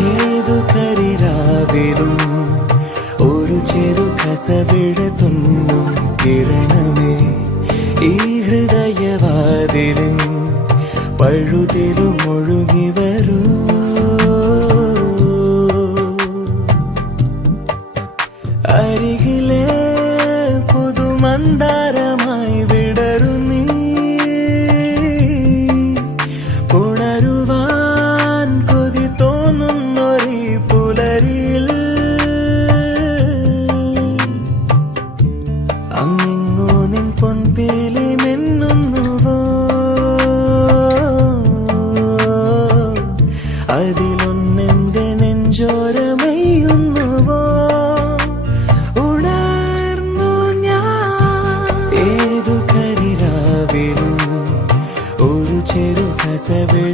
ഏതു കരിരാവിലും ഒരു ചെറു കസവിഴ തുന്നും കിരണമേ ഈ ഹൃദയവാതിലും പഴുതിലും ഒഴുകി വരൂ. അരികിലെ പുതുമന്ദാരമായി വിടരു നീ, ഉണരുവാൻ കൊതി തോന്നുന്നൊരീ പുലരിയിൽ. അങ്ങിങ്ങോ നിൻ പൊൻപേലി മിന്നുന്നുവോ, അതിലൊന്നെന്റെ നെഞ്ചോരമയുന്നുവോ. ഉണർന്നു ഞാൻ ഏതു കരിരാവിലും ഒരു ചെറു കസവിഴ